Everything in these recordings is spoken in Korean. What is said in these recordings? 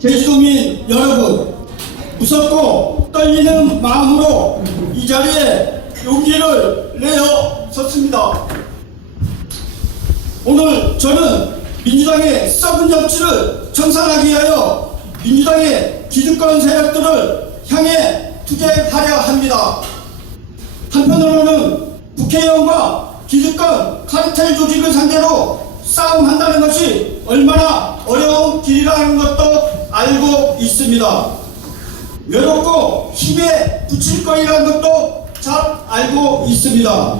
제주도민 여러분, 무섭고 떨리는 마음으로 이 자리에 용기를 내어 섰습니다. 오늘 저는 민주당의 썩은 정치를 청산하기 위하여 민주당의 기득권 세력들을 향해 투쟁하려 합니다. 한편으로는 국회의원과 기득권 카르텔 조직을 상대로 싸움한다는 것이 얼마나 어려운 길이라는 것도 알고 있습니다. 외롭고 힘에 부칠 거리라는 것도 잘 알고 있습니다.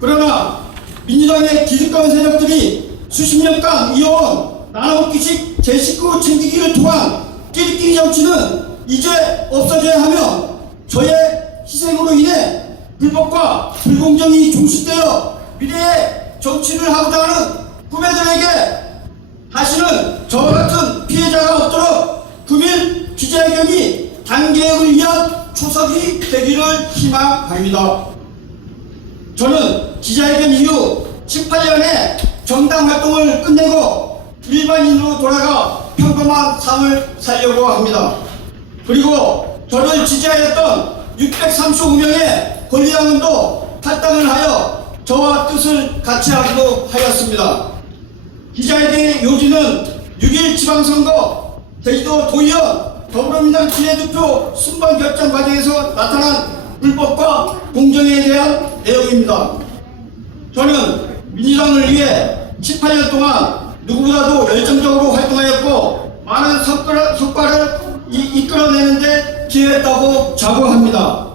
그러나 민주당의 기득권 세력들이 수십 년간 이어온 나눠먹기식 제 식구 챙기기를 통한 끼리끼리 정치는 이제 없어져야 하며 저의 희생으로 인해 불법과 불공정이 종식되어 미래의 정치를 하고자 하는 후배들에게 다시는 저와 같은 피해자가 없도록 금일 기자회견이 단계를 위한 초석이 되기를 희망합니다. 저는 기자회견 이후 18년의 정당 활동을 끝내고 일반인으로 돌아가 평범한 삶을 살려고 합니다. 그리고 저를 지지하였던 635명의 권리당원도 탈당을 하여 저와 뜻을 같이 하기로 하였습니다. 기자회견의 요지는 6.1 지방선거 제주도 도의원 더불어민주당 비례대표 순번 결정 과정에서 나타난 불법과 공정에 대한 내용입니다. 저는 민주당을 위해 18년 동안 누구보다도 열정적으로 활동하였고 많은 성과를 이끌어내는데 기여했다고 자부합니다.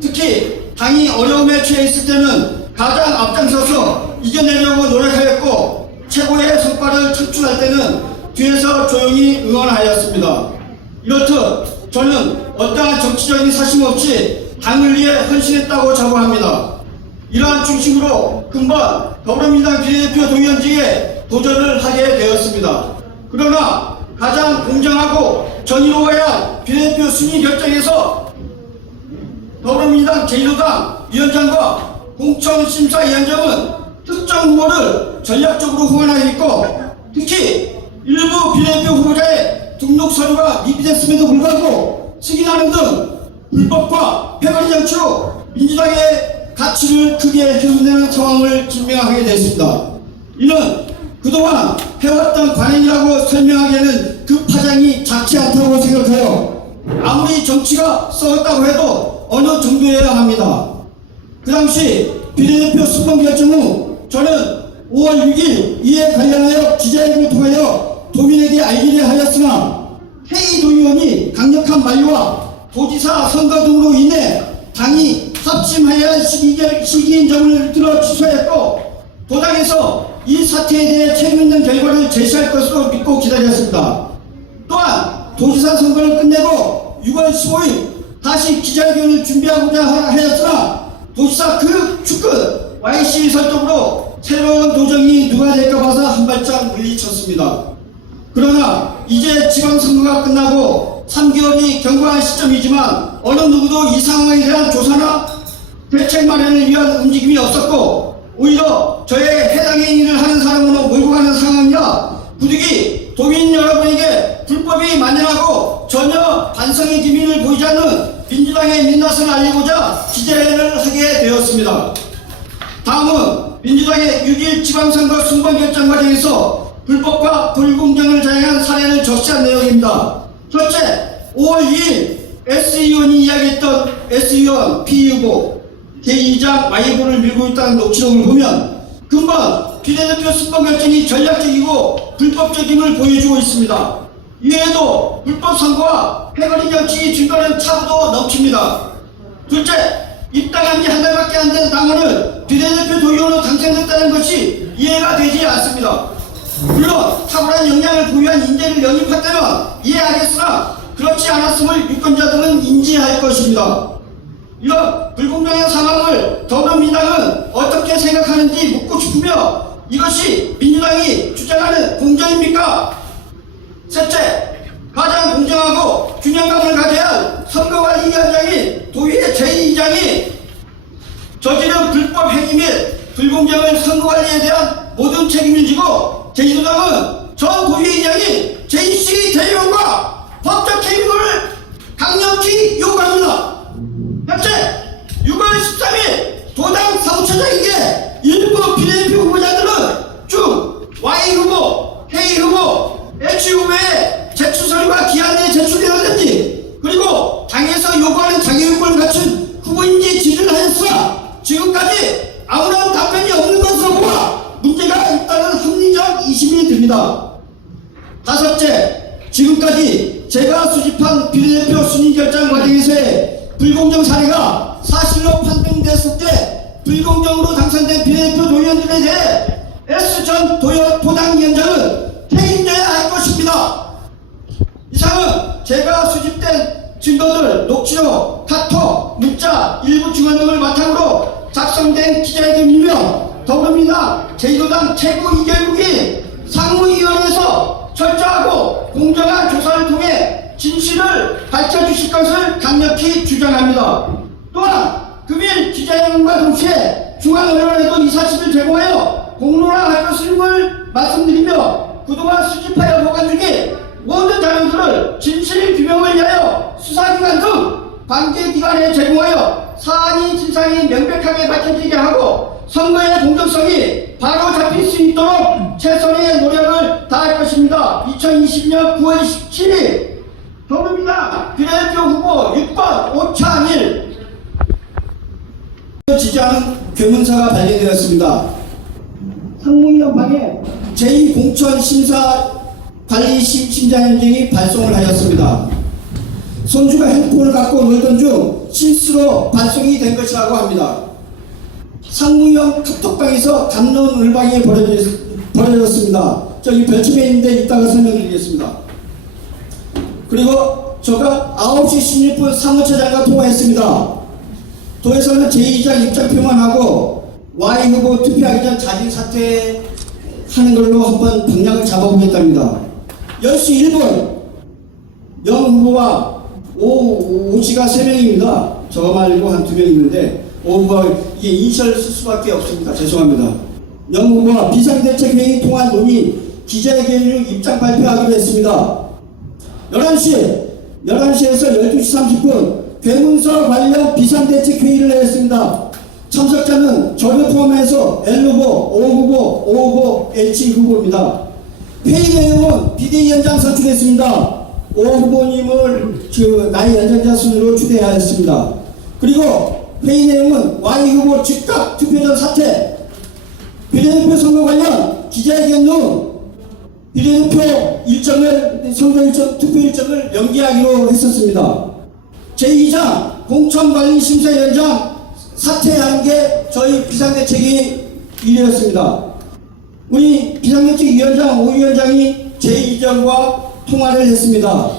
특히 당이 어려움에 처해 있을 때는 가장 앞장서서 이겨내려고 노력하였고 최고의 성과를 창출할 때는 뒤에서 조용히 응원하였습니다. 이렇듯 저는 어떠한 정치적인 사심 없이 당을 위해 헌신했다고 자부합니다. 이러한 중심으로 금번 더불어민주당 비례대표 도의원직에 도전을 하게 되었습니다. 그러나 가장 공정하고 정의로워야 할 비례대표 순위 결정에서 더불어민주당 제1호당 위원장과 공천심사위원장은 특정 후보를 전략적으로 후원하고 있고 특히 일부 비례대표 후보자의 등록 서류가 미비됐음에도 불구하고 승인하는 등 불법과 패거리 정치로 민주당의 가치를 크게 훼손되는 상황을 증명하게 됐습니다. 이는 그동안 해왔던 관행이라고 설명하기에는 그 파장이 작지 않다고 생각하여 아무리 정치가 썩었다고 해도 어느 정도여야 합니다. 그 당시 비례대표 순번 결정 후 저는 5월 6일 이에 관련하여 기자회견을 통하여 도민에게 알기를 하였으나 회의 도의원이 강력한 만류와 도지사 선거 등으로 인해 당이 합심해야 할 시기인 점을 들어 취소했고 도당에서 이 사태에 대해 책임있는 결과를 제시할 것으로 믿고 기다렸습니다. 또한 도지사 선거를 끝내고 6월 15일 다시 기자회견을 준비하고자 하였으나 도지사 그 축끝 YC 설득으로 새로운 도정이 누가 될까 봐서 한 발짝 물리쳤습니다. 그러나 이제 지방선거가 끝나고 3개월이 경과한 시점이지만 어느 누구도 이 상황에 대한 조사나 대책 마련을 위한 움직임이 없었고 오히려 저의 해당의 일을 하는 사람으로 몰고 가는 상황이라 부득이 도민 여러분에게 불법이 만연하고 전혀 반성의 기미를 보이지 않는 민주당의 민낯을 알리고자 기자회견을 하게 되었습니다. 다음은 민주당의 6.1 지방선거 순번 결정 과정에서 불법과 불공정을 자행한 사례를 적시한 내용입니다. 첫째, 5월 2일 S의원이 이야기했던 S의원 P후보 제2장 Y후보를 밀고 있다는 녹취록을 보면 금방 비례대표 순번 결정이 전략적이고 불법적임을 보여주고 있습니다. 이외에도 불법 선거와 패거리 정치 증거는 차고도 넘칩니다. 둘째, 입당한 지 한 달밖에 안 된 당원을 비례대표 도의원으로 당선됐다는 것이 이해가 되지 않습니다. 물론 탁월한 역량을 보유한 인재를 영입했다면 이해하겠으나 그렇지 않았음을 유권자들은 인지할 것입니다. 이런 불공정한 상황을 더불어민주당은 어떻게 생각하는지 묻고 싶으며 이것이 민주당이 주장하는 공정입니까? 셋째, 가장 공정하고 균형감을 가져야 할 선거관리위원장인 도의회 제2장이 저지른 불법 행위 및 불공정한 선거관리에 대한 모든 책임을 지고 제2도당은 전 도의회의장이 제2씨 대의원과 왜 제출 서류가 기한 내에 제출되었는지, 그리고 당에서 요구하는 자격요건을 갖춘 후보인지 질의를 하였으나 지금까지 아무런 답변이 없는 것으로 보아 문제가 있다는 합리적 의심이 듭니다. 다섯째, 지금까지 제가 수집한 비례대표 순위 결정 과정에서의 불공정 사례가 사실로 판명됐을 때 불공정으로 당선된 비례대표 도의원들에 대해 S전 도당위원장은 책임져야 할 것입니다. 이상은 제가 수집된 증거들, 녹취록, 카톡, 문자, 일부 증언 등을 바탕으로 작성된 기자회견이며 더불어민주당 제2도당 최고위결국이 상무위원회에서 철저하고 공정한 조사를 통해 진실을 밝혀주실 것을 강력히 주장합니다. 또한 금일 기자회견과 동시에 중앙언론에도 이 사실을 제공하여 공론화할 것임을 말씀드리며 그동안 수집하여 보관 중인 모든 자료들을 진실 규명을 위하여 수사기관 등 관계기관에 제공하여 사안이 진상이 명백하게 밝혀지게 하고 선거의 공정성이 바로 잡힐 수 있도록 최선의 노력을 다할 것입니다. 2020년 9월 27일 더불어민주당 비례대표 후보 6번 오창일 지지하는 교문서가 발견되었습니다. 상무위원 방에 제2공천심사관리심사위원장이 발송을 하였습니다. 손주가 핸드폰을 갖고 놀던 중 실수로 발송이 된 것이라고 합니다. 상무위원 카톡방에서 담론을방이 벌어졌습니다. 저기 별침에 있는데 이따가 설명드리겠습니다. 그리고 제가 9시 16분 사무처장과 통화했습니다. 도에서는 제2장 입장표만 하고 Y 후보 투표하기 전 자진 사퇴하는 걸로 한번 방향을 잡아보겠답니다. 10시 1분 영 후보와 오 씨가 3명입니다. 저 말고 한 2명 있는데 오 후보가 이게 이니셜 쓸 수밖에 없습니다. 죄송합니다. 영 후보와 비상대책회의 통화 논의 기자회견 중 입장 발표하기로 했습니다. 11시에서 12시 30분 괴문서 관련 비상대책회의를 했습니다. 참석자는 저를 포함해서 L후보, O후보, O후보, H후보입니다. 회의 내용은 비대위원장 선출했습니다. O후보님을 나이 연장자 순으로 추대하였습니다. 그리고 회의 내용은 Y후보 즉각 투표전 사퇴, 비례대표 선거 관련 기자회견 후 비례대표 일정을, 선거 일정, 투표 일정을 연기하기로 했었습니다. 제2장 공천관리심사위원장 사퇴하는 게 저희 비상대책이 일이었습니다. 우리 비상대책위원장 오 위원장이 제2장과 통화를 했습니다.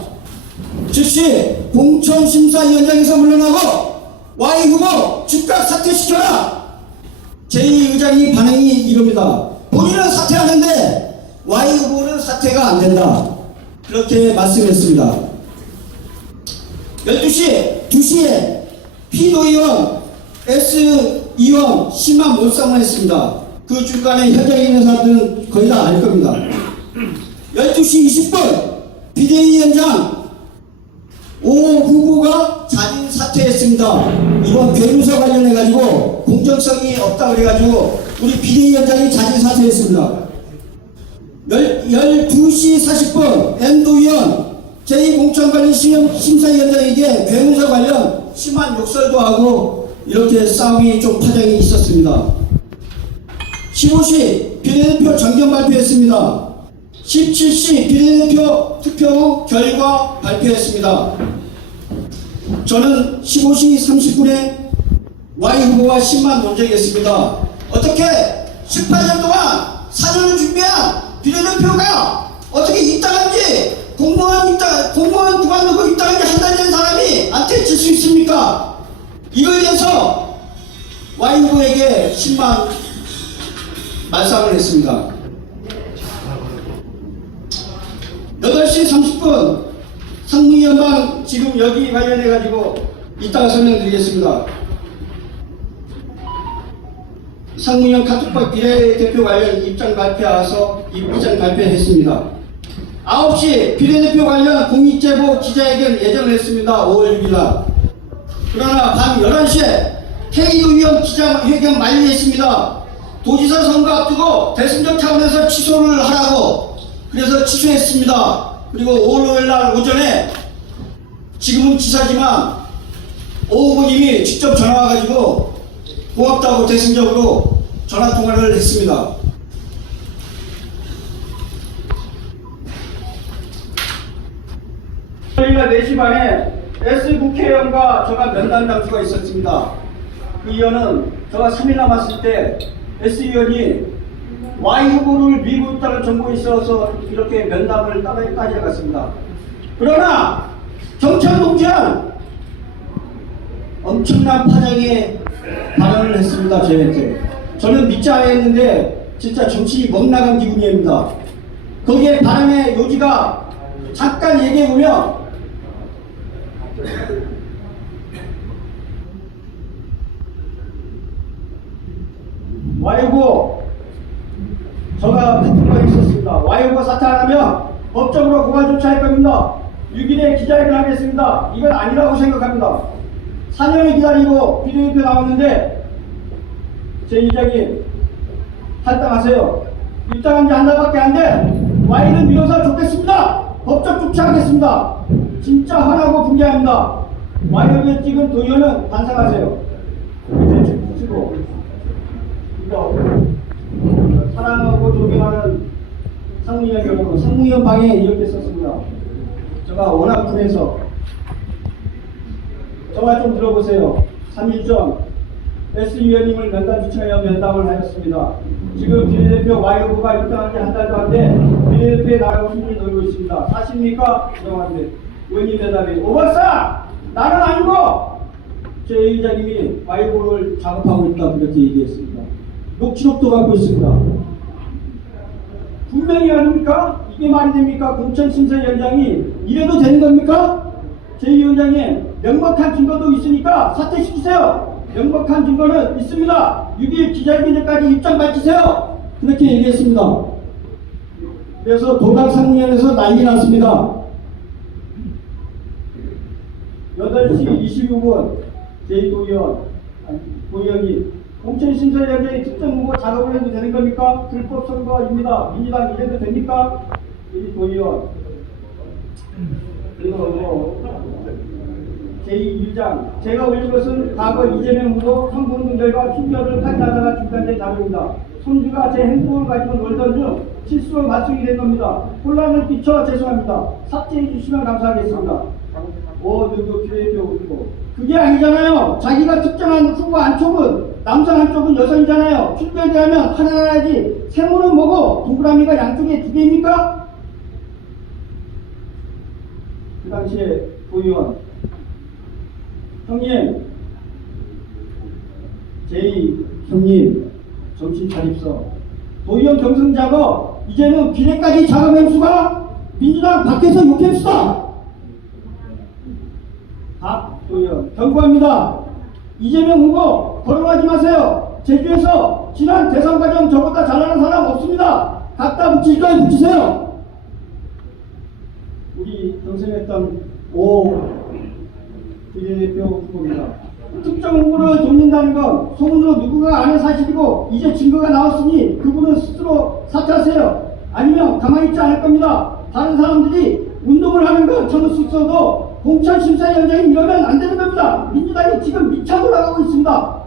즉시 공천심사위원장에서 물러나고 Y후보 즉각 사퇴시켜라! 제2의장이 반응이 이겁니다. 본인은 사퇴하는데 Y후보는 사퇴가 안된다. 그렇게 말씀했습니다. 2시에 P도의원, S의원 심한 몰상을 했습니다. 그 중간에 현장에 있는 사람들은 거의 다 알 겁니다. 12시 20분 비대위원장 오 후보가 자진 사퇴했습니다. 이번 괴문서 관련해가지고 공정성이 없다 그래가지고 우리 비대위원장이 자진 사퇴했습니다. 12시 40분 N도의원 제2공천관리심사위원장에게 괴문서 관련 심한 욕설도 하고 이렇게 싸움이 좀 파장이 있었습니다. 15시 비례대표 정견 발표했습니다. 17시 비례대표 투표 후 결과 발표했습니다. 저는 15시 30분에 Y후보와 10만 논쟁했습니다. 어떻게 18년 동안 사전을 준비한 비례대표가 어떻게 입당한지 공무원 그만두고 입당한지 한 달 된 사람이 한테 질 수 있습니까? 이거에 대해서 Y후보에게 10만 말상을 했습니다. 8시 30분 상무위원방 지금 여기 관련해가지고 이따가 설명드리겠습니다. 상무위원 카톡방 비례대표 관련 입장 발표해서 입장 발표했습니다. 9시 비례대표 관련 공익제보 기자회견 예정을 했습니다. 5월 6일날. 그러나 밤 11시에 K도의원 기자회견 만료했습니다. 도지사 선거 앞두고 대승적 차원에서 취소를 하라고 그래서 취소했습니다. 그리고 5월 날 오전에 지금은 기사지만 오후님이 직접 전화 와가지고 고맙다고 대승적으로 전화 통화를 했습니다. 토요일날 4시 반에 S 국회의원과 저가 면담 장소가 있었습니다. 그 의원은 저가 3일 남았을 때 S 의원이 Y 후보를 밀고 있다는 정보에 있어서 이렇게 면담을 따라까지 해갔습니다. 그러나 정찬 동지는 엄청난 파장의 발언을 했습니다. 저희한테. 저는 믿지 않았는데 진짜 정치 먹나간 기분입니다. 거기에 발언의 요지가 잠깐 얘기해보면 Y후보 저가 같은 거 있었습니다. Y후보 사퇴하면 법적으로 고발 조치할 겁니다. 6일에 기자회견 하겠습니다. 이건 아니라고 생각합니다. 4년을 기다리고 비례대표 나왔는데 제 이장님 탈당하세요. 입당한 지 한 달밖에 안 돼. Y는 밀어서 좋겠습니다. 법적 조치하겠습니다. 진짜 화나고 분개합니다. Y를 찍은 도의원은 반성하세요. 치고 사랑하고 존경하는 상무위원 여러분, 상무위원 방에 이렇게 썼습니다. 제가 워낙 분해서 저와 좀 들어보세요. 3일 전 S 위원님을 면담 주청하여 면담을 하였습니다. 지금 비례대표 Y 후보가 입당한 지 한 달도 안 돼 비례대표에 나가고 힘이 놀고 있습니다. 사십니까? 죄송한데 의원님 대답이 오박사! 나는 아니고! 제 의장님이 Y 후보를 작업하고 있다고 그렇게 얘기했습니다. 녹취록도 갖고 있습니다. 분명히 아닙니까? 이게 말이 됩니까? 공천심사위원장이 이래도 되는 겁니까? 제2위원장님 명백한 증거도 있으니까 사퇴시키세요. 명백한 증거는 있습니다. 6일 기자회견까지 입장 밝히세요. 그렇게 얘기했습니다. 그래서 도당상무위원회에서 난리 났습니다. 8시 25분 제2도의원이 공천심사위원장이 특정 후보 작업을 해도 되는 겁니까? 불법 선거입니다. 민주당 이래도 됩니까? 이 도의원 그리고 제2위장 제가 올린 것은 과거 이재명 후보 선거운동 결과 충격을 확인하다가 중단된 자료입니다. 손주가 제 행복을 가지고 놀던 중 실수로 맞추게 된 겁니다. 혼란을 끼쳐 죄송합니다. 삭제해 주시면 감사하겠습니다. 누구 비례대표 후보 그게 아니잖아요. 자기가 특정한 후보 한쪽은 남성 한쪽은 여성이잖아요. 출결에 하면 하나야지 세모는 뭐고 동그라미가 양쪽에 2개입니까? 그 당시에 도의원 형님 제2 형님 정신 차립서 도의원 경선 작업 이제는 비례까지 작업 햄수가 민주당 밖에서 욕햄수다. 박 도의원 경고합니다. 이재명 후보 거론하지 마세요. 제주에서 지난 대선 과정 저보다 잘하는 사람 없습니다. 갖다 붙일 걸 붙이세요. 우리 경선했던 오 비례대표 후보입니다. 특정 후보를 돕는다는 건 소문으로 누구가 아는 사실이고 이제 증거가 나왔으니 그분은 스스로 사퇴하세요. 아니면 가만히 있지 않을 겁니다. 다른 사람들이 운동을 하는 건 참을 수 있어도 공천심사위원장이 이러면 안 되는 겁니다. 민주당이 지금 미쳐 돌아가고 있습니다.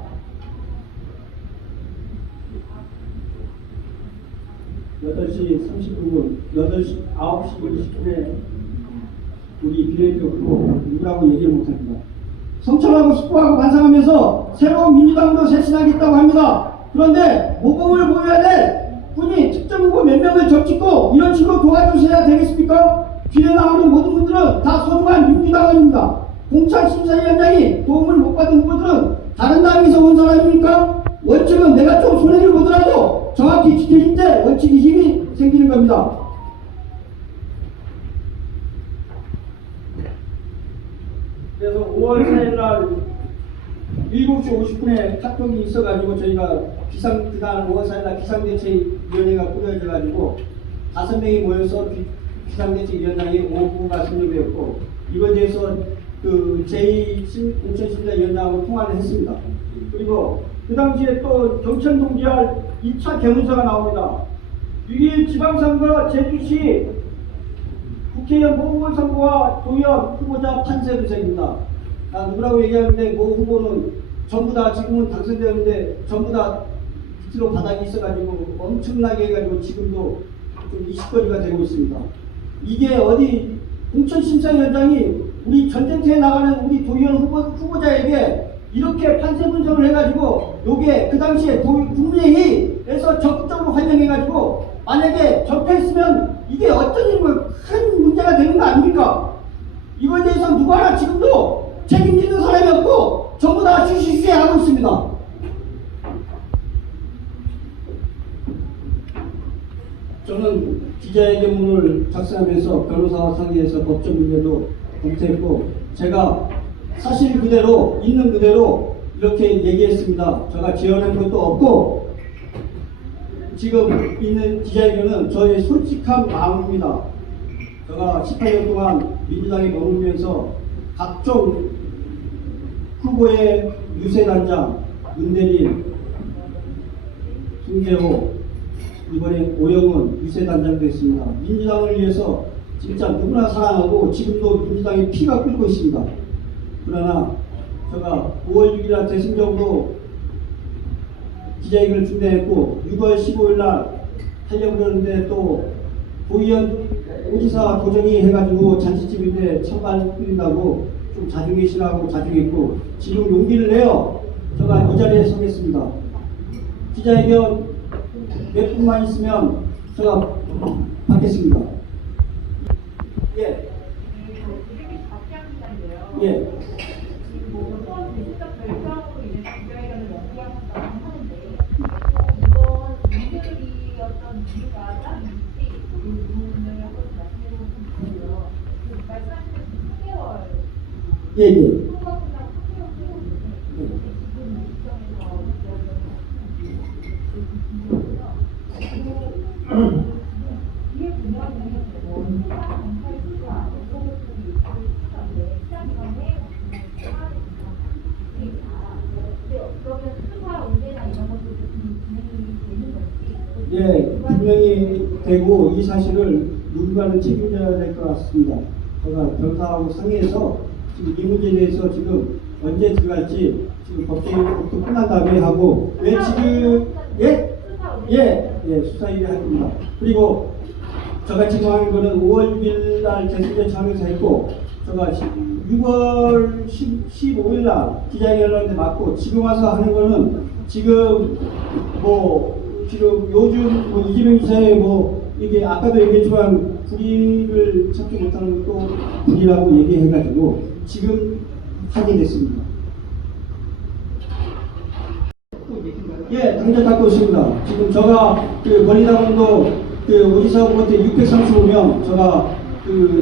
(8시 39분) 9시 20분에 우리 비례대표 후보 누구라고 얘기를 못합니다. 성찰하고 숙고하고 반성하면서 새로운 민주당으로 쇄신하겠다고 합니다. 그런데 모범을 보여야 될 분이 특정 후보 몇 명을 적짓고 이런 식으로 도와주셔야 되겠습니까? 비례 나오는 모든 분들은 다 소중한 민주당원입니다. 공천심사위원장이 도움을 못 받은 후보들은 다른 당에서 온 사람입니까? 원칙은 내가 좀 손해를 보더라도 정확히 지켜질 때 원칙이 힘이 생기는 겁니다. 그래서 5월 4일날 7시 50분에 카톡이 있어가지고 저희가 그날 5월 4일날 비상대책위원회가 꾸려져가지고 5명이 모여서 비상대책위원장이 5부가 선정되었고 이거에 대해서 그 제2공천심사위원장하고 통화를 했습니다. 그리고 그 당시에 또 경천동지할 2차 견문서가 나옵니다. 6일 지방선거 제주시 국회의원 보궐선거와 도의원 후보자 판세 분석입니다. 누구라고 얘기하는데 모 후보는 전부 다 지금은 당선되었는데 전부 다 밑으로 바닥이 있어가지고 엄청나게 해가지고 지금도 좀 이슈거리가 되고 있습니다. 이게 어디 공천심사위원장이 우리 전쟁터에 나가는 우리 도의원 후보자에게 이렇게 판세 분석을 해가지고 요게 그 당시에 국민회의에서 적극적으로 활용해가지고 만약에 접했으면 이게 어떤 큰 문제가 되는 거 아닙니까? 이거에 대해서 누가 하나 지금도 책임지는 사람이 없고 전부 다 쉬쉬쉬 하고 있습니다. 저는 기자회견문을 작성하면서 변호사와 상의해서 법적 문제도 검토했고 제가 사실 그대로 있는 그대로 이렇게 얘기했습니다. 제가 지어낸 것도 없고 지금 있는 기자회견은 저의 솔직한 마음입니다. 제가 18년 동안 민주당에 머물면서 각종 후보의 유세단장, 문대린, 김재호, 이번에 오영훈 유세단장도 했습니다. 민주당을 위해서 진짜 누구나 사랑하고 지금도 민주당의 피가 끓고 있습니다. 그러나 제가 5월 6일 대승적으로 기자회견을 중단했고 6월 15일 날 하려고 그러는데 또 도의원 오지사 도정이 해가지고 잔치집인데 찬반 끓인다고 좀 자중이 싫어하고 자중했고 지금 용기를 내어 제가 이 자리에 서겠습니다. 기자회견 몇 분만 있으면 제가 받겠습니다. 예. 예. 예, 예. 예, 분명히 되고 이 사실을 누군가는 책임져야 될 것 같습니다. 제가 변호사하고 상의해서 지금 이 문제에 대해서 지금 언제 들어갈지 지금 법정도 끝난 다음에 하고 왜 지금 예 수사일에 할 겁니다. 그리고 제가 지금 하는 거는 5월 6일 날 대선제 참여해서 했고 제가 6월 15일 날 기자회견을 맞고 지금 와서 하는 거는 지금 지금 요즘 이재명 지사의 이게 아까도 얘기했지만 불의를 찾지 못하는 것도 불의라고 얘기해가지고 지금 하게 됐습니다. 예, 당장 갖고 있습니다. 지금 제가 권리당원도 오지사 후보한테 635명, 제가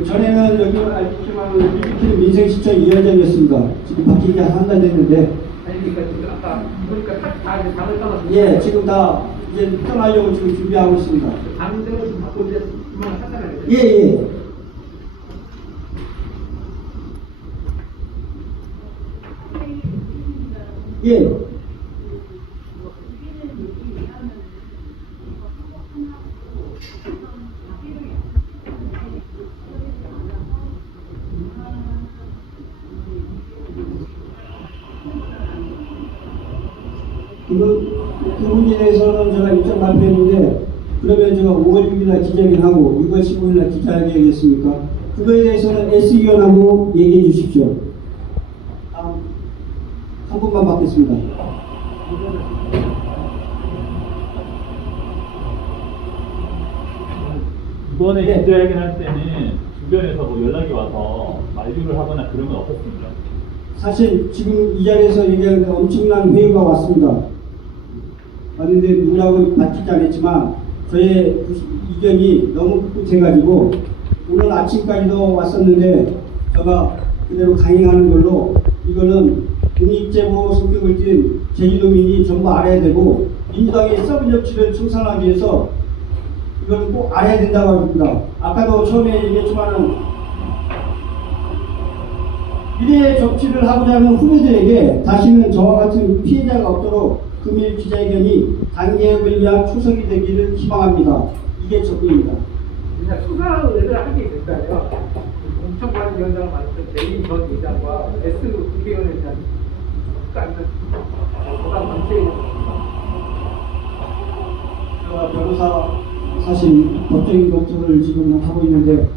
전에는 여기 알겠지만 일으키는 민생시청 2회장이었습니다. 지금 바뀌게 한 달 됐는데. 그러니까 지금 아까 보니까 다 당을 떠났어요. 예, 지금 다 이제 떠나려고 지금 준비하고 있습니다. 당대로 좀 바꾸는데 그만 하잖아요. 예, 예. 예. 그 문제에 대해서는 제가 일정 발표했는데 그러면 제가 5월 6일날 기자회견하고 6월 15일날 기자회견하겠습니까? 그거에 대해서는 S위원하고 얘기해 주십시오. 한 분만 받겠습니다. 이번에 기자회견 할 때는 주변에서 연락이 와서 만류를 하거나 그런 건 없었습니다. 사실 지금 이 자리에서 얘기하는데 엄청난 회의가 왔습니다. 왔는데 누구라고 밝히지 않았지만 저의 의견이 너무 꿋꿋해가지고 오늘 아침까지도 왔었는데 제가 그대로 강행하는 걸로 이거는 국익제보 성격을 띤 제주도민이 전부 알아야 되고 민주당의 썩은 정치를 청산하기 위해서 이거는 꼭 알아야 된다고 합니다. 아까도 처음에 얘기했지만은 미래의 정치를 하고자 하는 후배들에게 다시는 저와 같은 피해자가 없도록 금일 기자회견이 단계역을 위한 초석이 되기를 희망합니다. 이게 적극입니다. 수사를 하게 됐어요. 위원장을 맡은 제인 전 의장과 S 국회의원에 대한 보다 정치적인 변호사 사실 법적인 검토를 지금 하고 있는데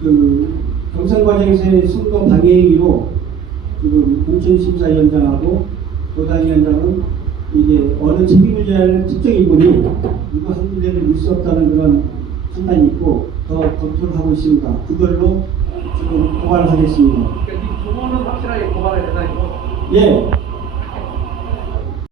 그 경선 과정에서의 선거 방해 행위로 지금 공천심사위원장하고 도당위원장은 이게 어느 책임을 져야 하는 특정 인물이 이거 한 군데를 밀 수 없다는 그런 판단이 있고 더 검토를 하고 있습니다. 그걸로 지금 고발을 하겠습니다. 그러니까 이 두 분은 확실하게 고발의 대상이고 예,